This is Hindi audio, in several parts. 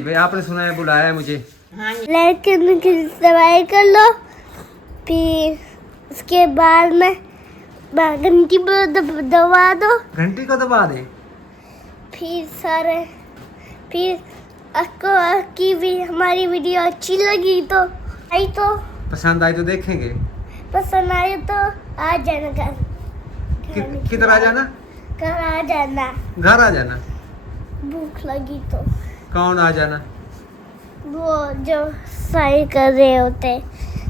भाई आपने सुना है, बुलाया है मुझे। हाँ जी। लाइक की दवाई कर लो, फिर उसके बाद में घंटी पर दबा दो, घंटी को दबा दे। फिर आपको की भी हमारी वीडियो अच्छी लगी तो पसंद आई तो देखेंगे। पसंद आए तो आ जाना घर। किधर आ जाना? घर आ जाना। घर आ जाना। भूख लगी तो कौन आ जाना? वो जो सही कर रहे होते,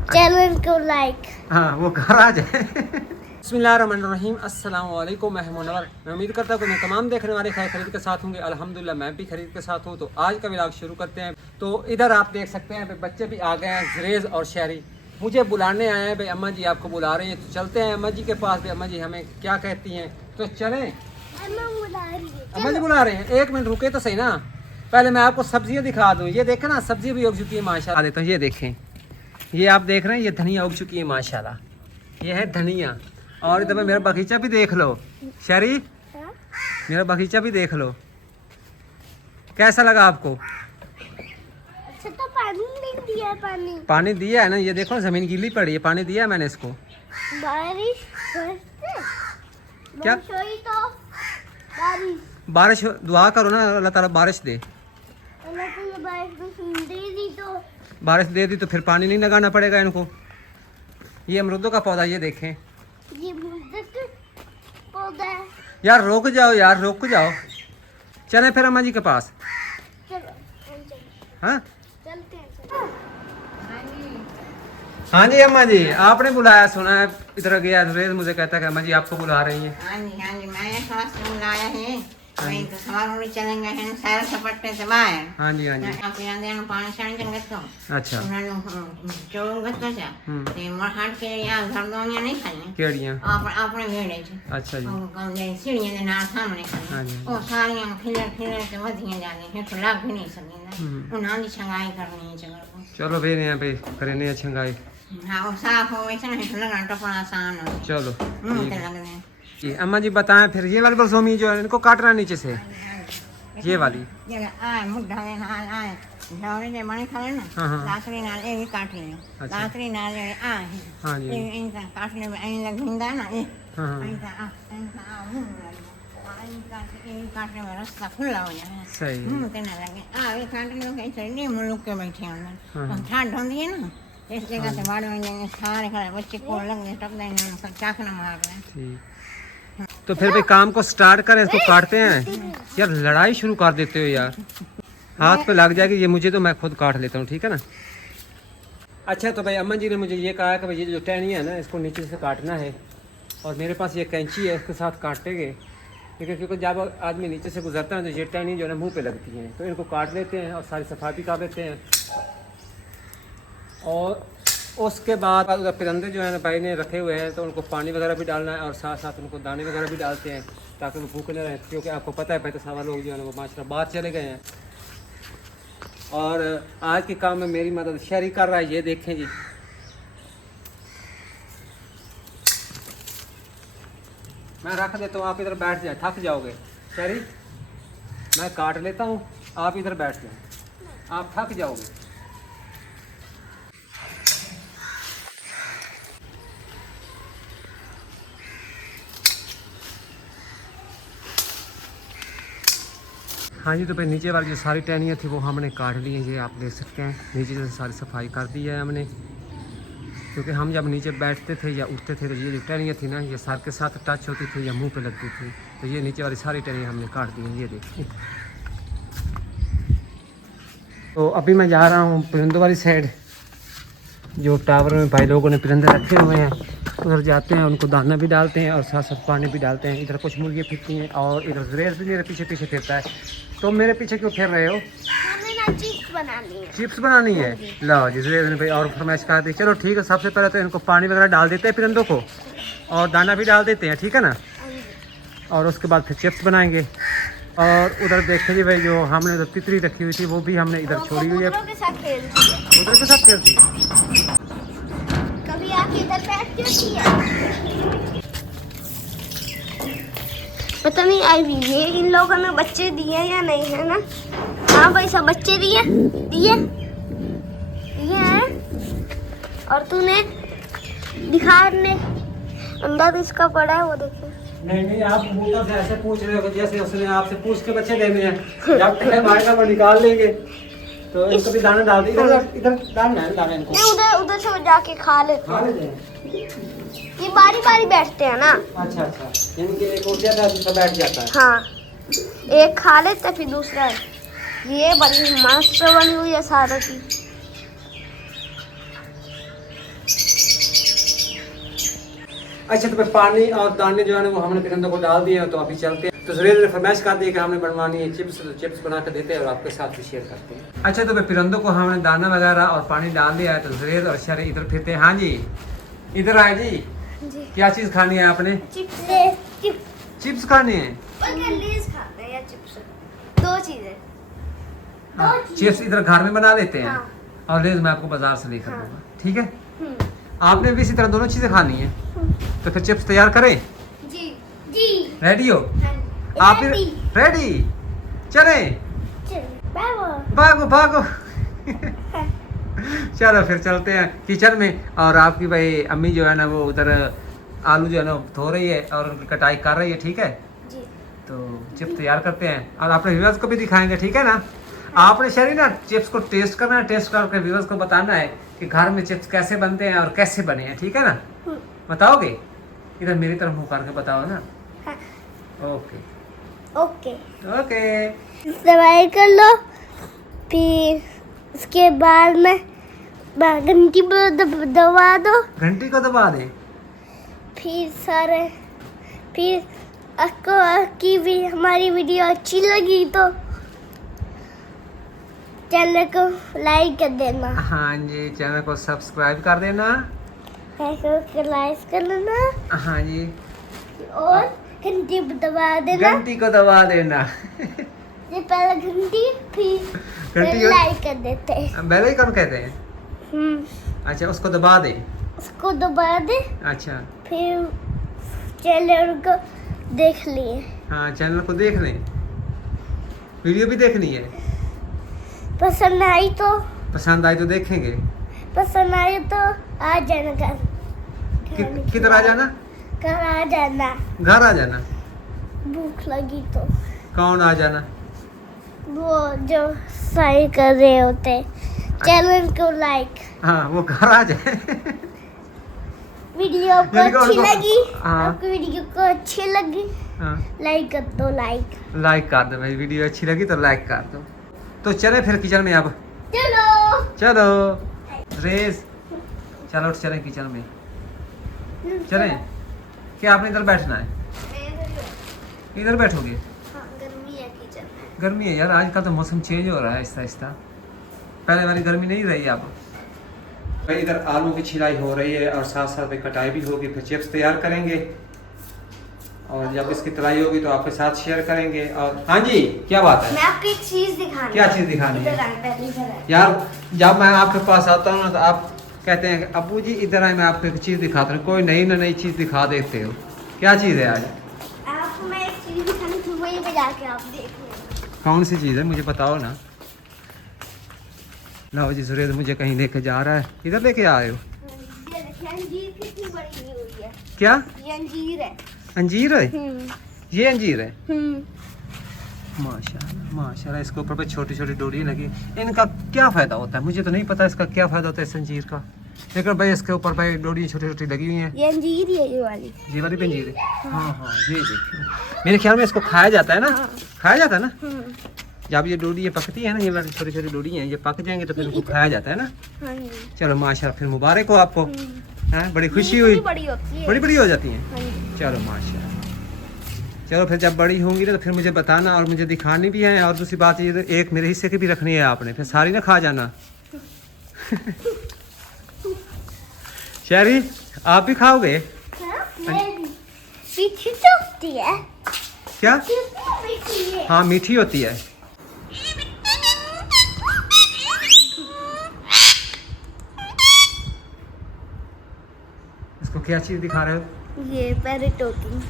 चैनल को लाइक। हाँ, वो घर आ जाए। बिस्मिल्लाहिर्रहमानिर्रहीम, अस्सलाम वालेकुम। मैं मुनव्वर। मैं उम्मीद करता हूँ कि मैं तमाम देखने वाले खरीद के साथ होंगे। अल्हम्दुलिल्लाह मैं भी खरीद के साथ हूँ। तो आज का व्लॉग शुरू करते हैं। तो इधर आप देख सकते हैं बच्चे भी आ गए हैं, जरेज और शहरी मुझे बुलाने आए हैं। भाई अम्मा जी आपको बुला रही हैं, तो चलते हैं अम्मा जी के पास। भी अम्मा जी हमें क्या कहती हैं, तो चलें। अम्मा जी बुला रहे हैं, एक मिनट रुके तो सही ना। पहले मैं आपको सब्जियां दिखा दूं। ये देखें ना, सब्जी भी उग चुकी है माशाल्लाह। देता हूँ, ये देखें, ये आप देख रहे हैं, ये धनिया उग चुकी है माशाल्लाह। ये है धनिया। और इधर मेरा बगीचा भी देख लो शहरी, मेरा बगीचा भी देख लो। कैसा लगा आपको? अच्छा, तो पानी नहीं दिया? पानी दिया है ना, ये देखो जमीन गीली पड़ी है, पानी दिया है मैंने इसको। बारिश क्या? हुई तो बारिश दुआ करो ना, अल्लाह ताला बारिश दे। बारिश दे दी तो फिर पानी नहीं लगाना पड़ेगा इनको। ये अमरूदों का पौधा, ये देखें। ये पौधा है। यार रुक जाओ, यार रुक जाओ। चलें फिर अम्मा जी के पास। चलो हाँ चलते हैं। हाँ जी अम्मा जी, आपने बुलाया, सुना है इधर गया रेज, मुझे कहता है कि अम्मा जी आपको बुला रही हैं। हाँ जी, हाँ जी, मैंने खास बुलाया है। वहीं तो सवार चलेंगे हैं सारे सपट्टे से बाहर। हाँ जी, हाँ जी। आप यहाँ देना पानी शानी चंगे तो। अच्छा। उन्होंने चोर गत्ता चा ते मरहाट के यहाँ घर दोनिया नहीं खाई केड़ियां आपने वेड़े च। अच्छा जी। और सीढ़ियां दे नाल सामने हाँ खाई जी। ओ सारियां खिलर खिलर के वधियां जाने हैं, तो लाग भी नहीं सकेंगे। उन्हां दी छंगाई करनी है जगह को। चलो फिर यहाँ पे करें अच्छा गाय। हाँ, वो साफ हो वैसे नहीं तो लगना टपड़ा आसान हो। चलो मुंह ते लग रहे जी। अम्मा जी बताएं फिर, ये वाली बरसोमी जो है इनको काटना नीचे से, ये वाली। जगह आए मुद्दा के नाल आए दौरे जे बने खड़े ना, हाँ, हाँ। लाकड़ी नाल ये भी काट ले। अच्छा। लाकड़ी नाल ये आए हाँ जी। इनका काटने में ऐन लगिंदा ना ये। हाँ, हाँ। इनका मुंह लगे, काटने में रास्ता खुला हो जाए। सही है। मुंह ते ना लगे। ये काटने लोग ऐसे नहीं मुलुक के बैठे हैं हाँ, हाँ। उन्हें ठाड होंदी है ना, इस जगह से बाड़ में जाएंगे सारे खड़े बच्चे को लग गए, टक देंगे, सब चाकना मार रहे हैं। ठीक। तो फिर भी काम को स्टार्ट करें, इसको काटते हैं। यार लड़ाई शुरू कर देते हो यार, हाथ पे लग जाएगी। ये मुझे तो मैं खुद काट लेता हूँ, ठीक है ना। अच्छा, तो भाई अम्मा जी ने मुझे ये कहा कि भाई ये जो टहनी है ना, इसको नीचे से काटना है। और मेरे पास ये कैंची है, इसके साथ काटेंगे। क्योंकि जब आदमी नीचे से गुजरता है तो ये टहनी जो है ना मुँह पे लगती है, तो इनको काट लेते हैं और सारी सफाई भी कर देते हैं। और उसके बाद अगर परिंदे जो है ना भाई ने रखे हुए हैं, तो उनको पानी वगैरह भी डालना है और साथ साथ उनको दाने वगैरह भी डालते हैं, ताकि वो भूखे न रहें। क्योंकि आपको पता है पहले सारा लोग जो है ना वो माशाल्लाह बाहर चले गए हैं। और आज के काम में मेरी मदद शहरी कर रहा है, ये देखें जी। मैं रख देता हूँ, आप इधर बैठ जाए, थक जाओगे। शहरी मैं काट लेता हूँ, आप इधर बैठ जाए, आप थक जाओगे। हाँ जी, तो भाई नीचे वाली जो सारी टहनियाँ थी वो हमने काट ली हैं। ये आप देख सकते हैं, नीचे से सारी सफाई कर दी है हमने। क्योंकि हम जब नीचे बैठते थे या उठते थे तो ये जो टहनियाँ थी ना, ये सर के साथ टच होती थी या मुंह पे लगती थी। तो ये नीचे वाली सारी टहनियाँ हमने काट दी हैं, ये देखिए। तो अभी मैं जा रहा हूँ परिंदों वाली साइड, जो टावर में भाई लोगों ने परिंदे रखे हुए हैं, उधर जाते हैं, उनको दाना भी डालते हैं और साथ साथ पानी भी डालते हैं। इधर कुछ मुर्गियाँ फिरती हैं और इधर जरेज भी मेरे पीछे पीछे फिरता है। तो मेरे पीछे क्यों फिर रहे हो? हमें ना चिप्स बनानी है। चिप्स बनानी है? लो जी, जरेज ने भाई और फरमाइश कर दी। चलो ठीक है, सबसे पहले तो इनको पानी वगैरह डाल देते हैं परिंदों को, और दाना भी डाल देते हैं, ठीक है ना। और उसके बाद फिर चिप्स बनाएंगे। और उधर देखें जी भाई, जो हमने उधर तितली रखी हुई थी वो भी हमने इधर छोड़ी हुई है। कबूतरों के साथ खेलती है। उधर के साथ खेलती है। कभी आके इधर बैठती होती है। पता नहीं आई भी ये इन लोगों ने बच्चे दिए या नहीं, है ना। हाँ भाई सब बच्चे दिए दिए दिए हैं। और तूने दिखा ने अंदर इसका पड़ा है वो देखिए। नहीं आप मोटर से ऐसे पूछ रहे हो जैसे उसने आपसे पूछ के बच्चे देने हैं। जब टाइम आएगा वो निकाल लेंगे। तो इनको भी दाना डाल दी। इधर डालना है दाना इनको। नहीं उधर उधर से जाके खा लेते खा हैं। लेते हैं। ये बारी बारी बैठते हैं ना। अच्छा यानी कि एक उठ जाता है दूसरा बैठ जाता है। हाँ एक खा लेते फिर दूसरा। ये बड़ी मस्त बनी हुई है सारा की। अच्छा तो फिर पानी और दाने जो है ना वो हमने परिंदों को डाल दिए हैं। तो अभी चलते हैं। तो धीरे धीरे फरमाइश कर दी कि हमने बनवानी है चिप्स। तो चिप्स बना कर देते हैं और आपके साथ भी शेयर करते हैं। अच्छा तो फिर परिंदों को हमने दाना वगैरह और पानी डाल दिया है। तो जुरेद और शरे इधर फिरते हैं। हाँ जी इधर आए जी। क्या चीज़ खानी है आपने? चिप्स खानी है। या चिप्स दो चीजें। चिप्स इधर घर में बना लेते हैं। हाँ। और लेज मैं आपको बाजार से लेकर हाँ। दूंगा। ठीक है आपने भी इसी तरह दोनों चीज़ें खानी है। तो फिर चिप्स तैयार करें। जी जी रेडी हो आप? रेडी चले भागो भागो। चलो फिर चलते हैं किचन में। और आपकी भाई अम्मी जो है ना वो उधर आलू जो है ना धो रही है और उनकी कटाई कर रही है। ठीक है जी। तो चिप्स तैयार करते हैं और अपने व्यूअर्स को भी दिखाएंगे। ठीक है ना आपने शरी ना चिप्स को टेस्ट करना है। टेस्ट करके व्यूअर्स को बताना है कि घर में चिप्स कैसे बनते हैं और कैसे बने हैं। ठीक है ना बताओगे? इधर मेरी तरफ मुँह करके बताओ ना। हाँ। ओके ओके ओके सब्सक्राइब कर लो। फिर उसके बाद में घंटी पर दबा दो। घंटी को दबा दें। फिर आपको की भी हमारी वीडियो अच्छी लगी तो चैनल को लाइक कर देना। हाँ जी चैनल को सब्सक्राइब कर देना। लाइक कर लेना। हाँ जी और घंटी पर दबा देना। घंटी को दबा देना। ये पहले घंटी फिर घंटी को- लाइक कर देते हैं। बेल आइकन कहते हैं। अच्छा उसको दबा दे। उसको दबा दे। अच्छा फिर चैनल को देख लिए। हाँ चैनल को देख लें। वीडियो भी देखनी है। पसंद आई तो पसंद आई तो देखेंगे। पसंद आई तो आ जाना घर। किधर आ जाना? घर आ जाना। घर आ जाना। भूख लगी तो कौन आ जाना? वो जो सही कर रहे होते। चैनल को लाइक। हाँ वो घर आ जाए। वीडियो को यानी कि अच्छी उनको- लगी। हाँ। आपको वीडियो को अच्छी लगी हाँ लाइक कर दो। लाइक कर दो भाई। वीडियो अच्छी लगी तो लाइक कर दो। तो चले फिर किचन में अब। चलो चलो रेस चलो चलें किचन में। चलें क्या आपने इधर बैठना है? इधर बैठोगे? हाँ, गर्मी है किचन में। गर्मी है यार आजकल तो मौसम चेंज हो रहा है आहिस्ता आहिस्ता। पहले वाली गर्मी नहीं रही अब। भाई इधर आलू की छिलाई हो रही है और साथ साथ में कटाई भी होगी। फिर चिप्स तैयार करेंगे और जब इसकी तलाई होगी तो आपके साथ शेयर करेंगे। और हाँ जी क्या बात है? मैं आपको एक चीज दिखानी। क्या चीज़ दिखानी है? इधर आए, पहले इधर आए। यार जब मैं आपके पास आता हूँ ना तो आप कहते हैं अबू जी इधर आए मैं आपको एक चीज़ दिखाता हूँ। कोई नई नई चीज़ दिखा देते हो। क्या चीज़ है आज? आपको मैं एक चीज दिखानी थी वहीं पे जाके आप देख लेना। कौन सी चीज़ है मुझे बताओ ना। लाओ जी सुरेश मुझे कहीं लेके जा रहा है। इधर लेके आ रहे हो? ये देखिए अंजीर कितनी बड़ी हुई है। क्या ये अंजीर है। अंजीर है? ये अंजीर है? हम्म। माशाल्लाह माशाल्लाह। इसके ऊपर पे छोटी छोटी डोरी लगी। इनका क्या फ़ायदा होता है? मुझे तो नहीं पता इसका क्या फ़ायदा होता है इस अंजीर का। लेकिन भाई इसके ऊपर भाई डोरी छोटी छोटी लगी हुई हैं। ये अंजीर ही है ये वाली। ये वाली भी अंजीर है? हाँ हाँ ये देखिए मेरे ख्याल में इसको खाया जाता है ना। खाया जाता है ना जब ये डोरी ये पकती है ना। ये वाली छोटी छोटी डोरी हैं ये पक जाएंगे तो फिर इनको खाया जाता है ना। हाँ जी। चलो माशाल्लाह फिर मुबारक हो आपको। हैं बड़ी खुशी हुई। बड़ी होती है। बड़ी बड़ी हो जाती हैं। हाँ जी। चलो माशाल्लाह। चलो फिर जब बड़ी होंगी ना तो फिर मुझे बताना और मुझे दिखानी भी है। और दूसरी बात ये एक मेरे हिस्से की भी रखनी है आपने। फिर सारी ना खा जाना। शहरी आप भी खाओगे? मीठी तो होती है। क्या? मीठी है। हाँ मीठी होती है। इसको क्या चीज़ दिखा रहे हो? ये पैरेट टोकिंग।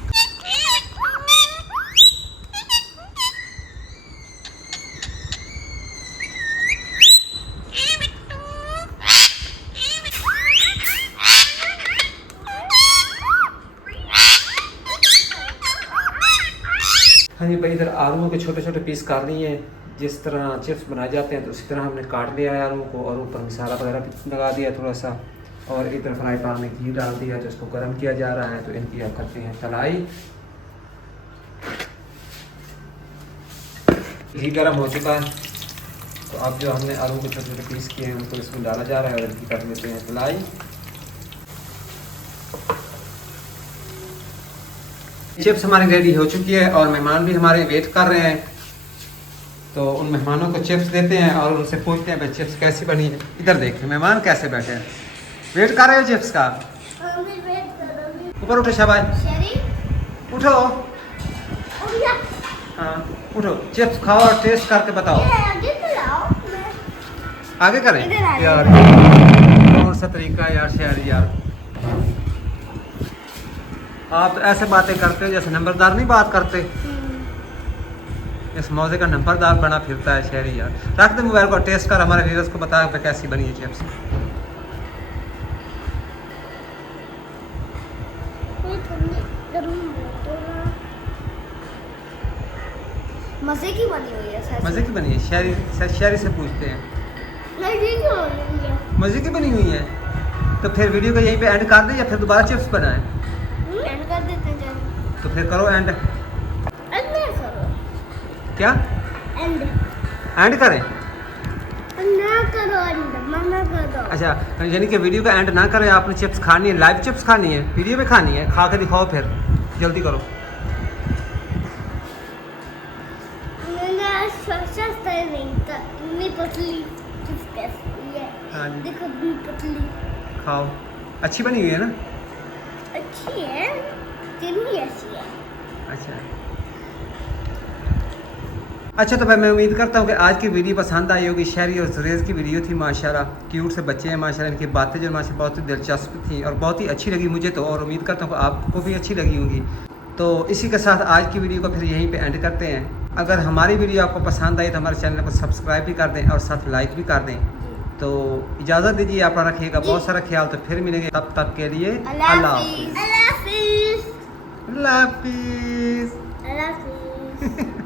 हाँ जी भाई, इधर आलूओं के छोटे छोटे पीस काट लिए हैं, जिस तरह चिप्स बनाए जाते हैं तो उसी तरह हमने काट लिया है आलू को, और ऊपर मसाला वगैरह भी लगा दिया थोड़ा सा, और इधर फ्राई पैन में घी डाल दिया तो इसको गर्म किया जा रहा है। तो इनकी अब करते हैं तलाई। घी गर्म हो चुका है, तो अब जो हमने आलू के छोटे छोटे पीस किए हैं उनको इसमें डाला जा रहा है और इनकी कर लेते हैं तलाई। चिप्स हमारी रेडी हो चुकी है और मेहमान भी हमारे वेट कर रहे हैं, तो उन मेहमानों को चिप्स देते हैं और उनसे पूछते हैं भाई चिप्स कैसी बनी है। इधर देखिए मेहमान कैसे बैठे हैं, वेट कर रहे हो चिप्स का। ऊपर उठो शाबाश, उठो, हाँ उठो, चिप्स खाओ और टेस्ट करके बताओ। आगे करें यार, कौन सा तरीका है यार शहरी यार, आप तो ऐसे बातें करते हो जैसे नंबरदार नहीं बात करते। इस मौजे का नंबरदार बना फिरता है शहरी यार। रख दे मोबाइल को, टेस्ट कर, हमारे व्यूअर्स को बता कैसी बनी है चिप्स। मजे की बनी हुई है, मजे की बनी है, शहरी से पूछते हैं मजे की बनी हुई है। तो फिर वीडियो को यहीं पे एंड कर दें या फिर दोबारा चिप्स बनाएं? एंड कर देते हैं। तो फिर करो एंड। करो क्या एंड करें? ना करो एंड, मना करो। अच्छा, यानी कि वीडियो का एंड ना करें, आपने चिप्स खानी है, लाइव चिप्स खानी है, वीडियो में खानी है, खा के दिखाओ फिर, जल्दी करो। पतली चिप्स कैसी है, हाँ जी। देखो भी पतली, खाओ, अच्छी बनी हुई है ना? अच्छी है, तेरी ऐसी है। अच्छा तो भाई मैं उम्मीद करता हूँ कि आज की वीडियो पसंद आई होगी। शहरी और जुरेज की वीडियो थी माशाल्लाह, क्यूट से बच्चे हैं माशाल्लाह, इनकी बातें जो माशाल्लाह बहुत ही दिलचस्प थी और बहुत ही अच्छी लगी मुझे तो, और उम्मीद करता हूँ कि आपको भी अच्छी लगी होंगी। तो इसी के साथ आज की वीडियो को फिर यहीं पे एंड करते हैं। अगर हमारी वीडियो आपको पसंद आई तो हमारे चैनल को सब्सक्राइब भी कर दें और साथ लाइक भी कर दें। तो इजाज़त दीजिए, अपना रखिएगा बहुत सारा ख्याल, तो फिर मिलेंगे, तब तक के लिए अल्लाह हाफिज़। अल्लाह हाफिज़। अल्लाह हाफिज़। अल्लाह हाफिज़।